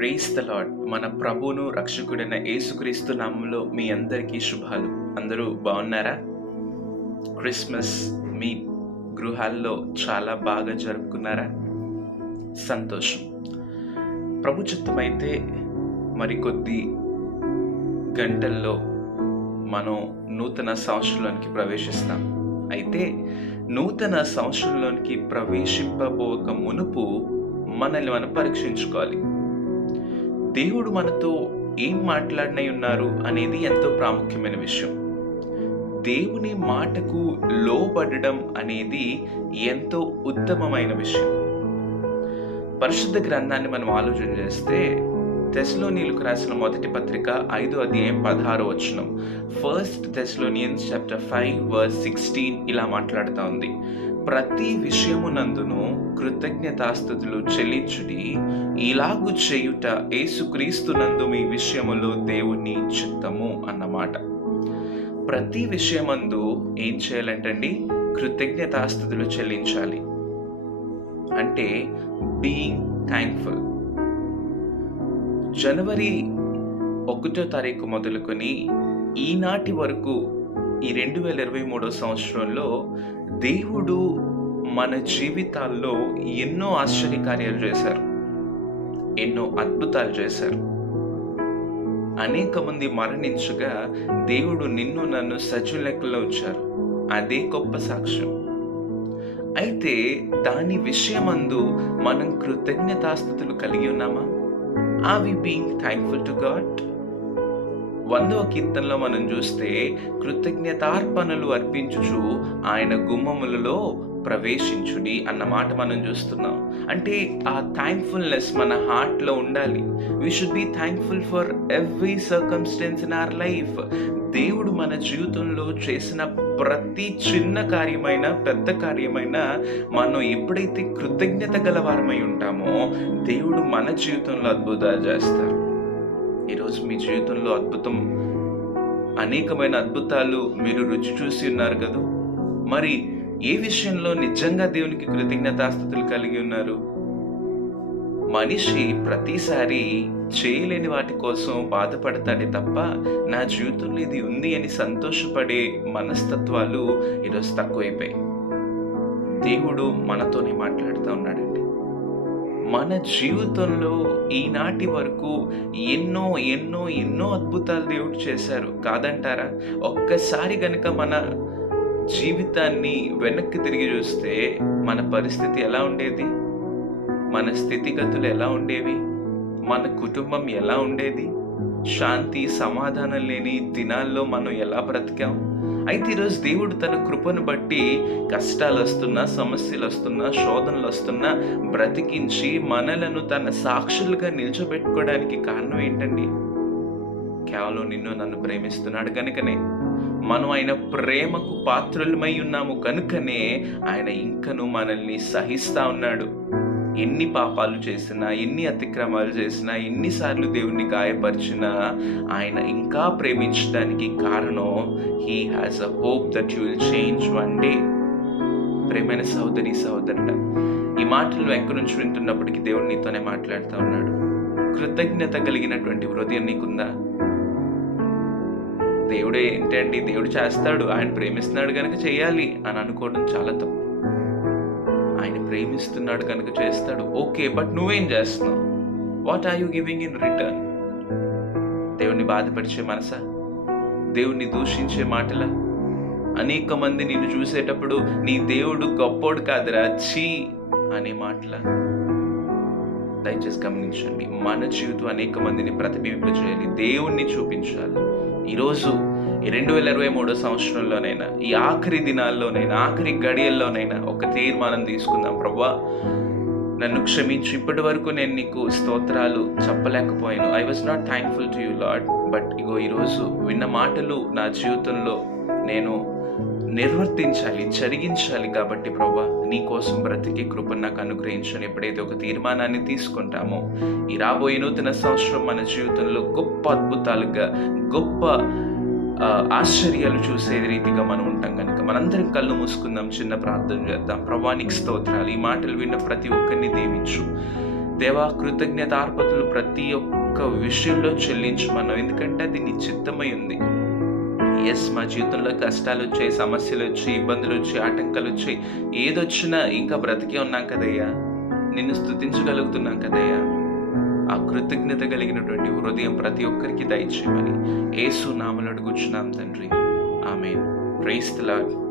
Praise the lord. మన ప్రభువును రక్షకుడైన యేసుక్రీస్తు నామములో మీ అందరికీ శుభాలు. అందరూ బాగున్నారా? క్రిస్మస్ మీ గృహాల్లో చాలా బాగా జరుపుకున్నారా? సంతోషం. ప్రభు చిత్తమైతే మరికొద్ది గంటల్లో మనం నూతన సంవత్సరంలోనికి ప్రవేశిస్తాం. అయితే నూతన సంవత్సరంలోనికి ప్రవేశింపబోక మునుపు మనల్ని మనం పరీక్షించుకోవాలి. దేవుడు మనతో ఏం మాట్లాడినై ఉన్నారు అనేది ఎంతో ప్రాముఖ్యమైన విషయం. దేవుని మాటకు లోబడడం అనేది ఎంతో ఉత్తమమైన విషయం. పరిశుద్ధ గ్రంథాన్ని మనం ఆలోచన చేస్తే తెస్సలోనీయులకు రాసిన మొదటి పత్రిక 5వ అధ్యాయం 16వ వచనం, 1 Thessalonians chapter 5 verse 16 ఇలా మాట్లాడుతూ ఉంది. ప్రతి విషయమునందును కృతజ్ఞతాస్తుతులు చెల్లించుడి, ఇలాగు చేయుట యేసుక్రీస్తునందు మీ విషయములో దేవుని చిత్తము అన్నమాట. ప్రతి విషయమందు ఏం చేయాలంటండి? కృతజ్ఞతాస్తుతులు చెల్లించాలి. అంటే బీయింగ్ థ్యాంక్ఫుల్. జనవరి 1వ తారీఖు మొదలుకొని ఈనాటి వరకు ఈ 2023 సంవత్సరంలో దేవుడు మన జీవితాల్లో ఎన్నో ఆశ్చర్యకార్యాలు చేశారు, ఎన్నో అద్భుతాలు చేశారు. అనేక మంది మరణించగా దేవుడు నిన్ను నన్ను సజీవ లెక్కలో ఉంచారు. అదే గొప్ప సాక్ష్యం. అయితే దాని విషయమందు మనం కృతజ్ఞతాస్తుతులు కలిగి ఉన్నామా? Are we being thankful to God? 100వ కీర్తనలో మనం చూస్తే కృతజ్ఞతార్పణలు అర్పించుచు ఆయన గుమ్మములలో ప్రవేశించుడి అన్న మాట మనం చూస్తున్నాం. అంటే ఆ థ్యాంక్ఫుల్నెస్ మన హార్ట్లో ఉండాలి. We should be thankful for every circumstance in our life. దేవుడు మన జీవితంలో చేసిన ప్రతి చిన్న కార్యమైన పెద్ద కార్యమైన మనం ఎప్పుడైతే కృతజ్ఞత గలవారమై ఉంటామో దేవుడు మన జీవితంలో అద్భుతాలు చేస్తారు. ఈరోజు మీ జీవితంలో అనేకమైన అద్భుతాలు మీరు రుచి చూసి ఉన్నారు కదా. మరి ఏ విషయంలో నిజంగా దేవునికి కృతజ్ఞతాస్తుతులు కలిగి ఉన్నారు? మనిషి ప్రతిసారి చేయలేని వాటి కోసం బాధపడతాడే తప్ప నా జీవితంలో ఇది ఉంది అని సంతోషపడే మనస్తత్వాలు ఈరోజు తక్కువైపోయాయి. దేవుడు మనతోనే మాట్లాడుతూ ఉన్నాడండి. మన జీవితంలో ఈనాటి వరకు ఎన్నో ఎన్నో ఎన్నో అద్భుతాలు దేవుడు చేశారు కాదంటారా? ఒక్కసారి గనుక మన జీవితాన్ని వెనక్కి తిరిగి చూస్తే మన పరిస్థితి ఎలా ఉండేది? మన స్థితిగతులు ఎలా ఉండేవి? మన కుటుంబం ఎలా ఉండేది? శాంతి సమాధానం లేని దినాల్లో మనం ఎలా బ్రతికాం? అయితే ఈరోజు దేవుడు తన కృపను బట్టి కష్టాలు వస్తున్నా, సమస్యలు వస్తున్నా, శోధనలు వస్తున్నా బ్రతికించి మనలను తన సాక్షులుగా నిల్చోబెట్టుకోవడానికి కారణం ఏంటండి? కేవలం నిన్ను నన్ను ప్రేమిస్తున్నాడు కనుకనే. మనం ఆయన ప్రేమకు పాత్రులమై ఉన్నాము కనుకనే ఆయన ఇంకను మనల్ని సహిస్తా ఉన్నాడు. ఎన్ని పాపాలు చేసినా, ఎన్ని అతిక్రమాలు చేసినా, ఎన్నిసార్లు దేవుణ్ణి గాయపరిచినా ఆయన ఇంకా ప్రేమించడానికి కారణం he has a hope that you will change one day. ప్రేమైన సహోదరి సహోదరుడా, ఈ మాటలు ఎక్కడి నుంచి వింటున్నప్పటికీ దేవుడు నీతోనే మాట్లాడుతూ ఉన్నాడు. కృతజ్ఞత కలిగినటువంటి హృదయం నీకుందా? దేవుడే ఏంటండి, దేవుడు చేస్తాడు, ఆయన ప్రేమిస్తున్నాడు కనుక చేయాలి అని అనుకోవడం చాలా తప్పు. ఆయన ప్రేమిస్తున్నాడు కనుక చేస్తాడు, ఓకే, బట్ నువ్వేం చేస్తున్నావు? What are you giving in return? దేవుణ్ణి బాధపరిచే మనసా? దేవుణ్ణి దూషించే మాటలా? అనేక మంది నిన్ను చూసేటప్పుడు నీ దేవుడు గొప్పోడు కాదురా, ఛీ అనే మాటలా? దయచేసి గమనించండి, మన జీవితం అనేక మందిని ప్రతిబింబింపజేయాలి, దేవుణ్ణి చూపించాలి. ఈరోజు ఈ 2023 సంవత్సరంలోనైనా, ఈ ఆఖరి దినాల్లోనైనా, ఆఖరి గడియల్లోనైనా ఒక తీర్మానం తీసుకుందాం. ప్రభువా, నన్ను క్షమించు, ఇప్పటి వరకు నేను నీకు స్తోత్రాలు చెప్పలేకపోయాను. I was not thankful to you Lord, but ego ఈరోజు విన్న మాటలు నా జీవితంలో నేను నిర్వర్తించాలి, జరిగించాలి. కాబట్టి ప్రభువా, నీ కోసం బ్రతికి కృపను నాకు అనుగ్రహించని ఎప్పుడైతే ఒక తీర్మానాన్ని తీసుకుంటామో ఈ రాబోయే నూతన సంవత్సరం మన జీవితంలో గొప్ప అద్భుతాలుగా, గొప్ప ఆశ్చర్యాలు చూసే రీతిగా మనం ఉంటాం కనుక మనందరం కళ్ళు మూసుకుందాం, చిన్న ప్రార్థన చేద్దాం. ప్రభువా, నీకు స్తోత్రాలు. ఈ మాటలు విన్న ప్రతి ఒక్కరిని దీవించు. దేవా, కృతజ్ఞతార్పణలు ప్రతి ఒక్క విషయంలో చెల్లించమన్నావు. ఎందుకంటే అది నీ చిత్తమై ఉంది. మా జీవితంలో కష్టాలొచ్చాయి, సమస్యలొచ్చాయి, ఇబ్బందులొచ్చాయి, ఆటంకాలొచ్చాయి. ఏదొచ్చినా ఇంకా బ్రతికే ఉన్నాం కదయ్యా! నిన్ను స్తుతించగలుగుతున్నాం కదయ్యా! ఆ కృతజ్ఞత కలిగినటువంటి హృదయం ప్రతి ఒక్కరికి దయచేయమని యేసు నామములో అడుగుచున్నాం తండ్రి. ఆమేన్. Praise the lord.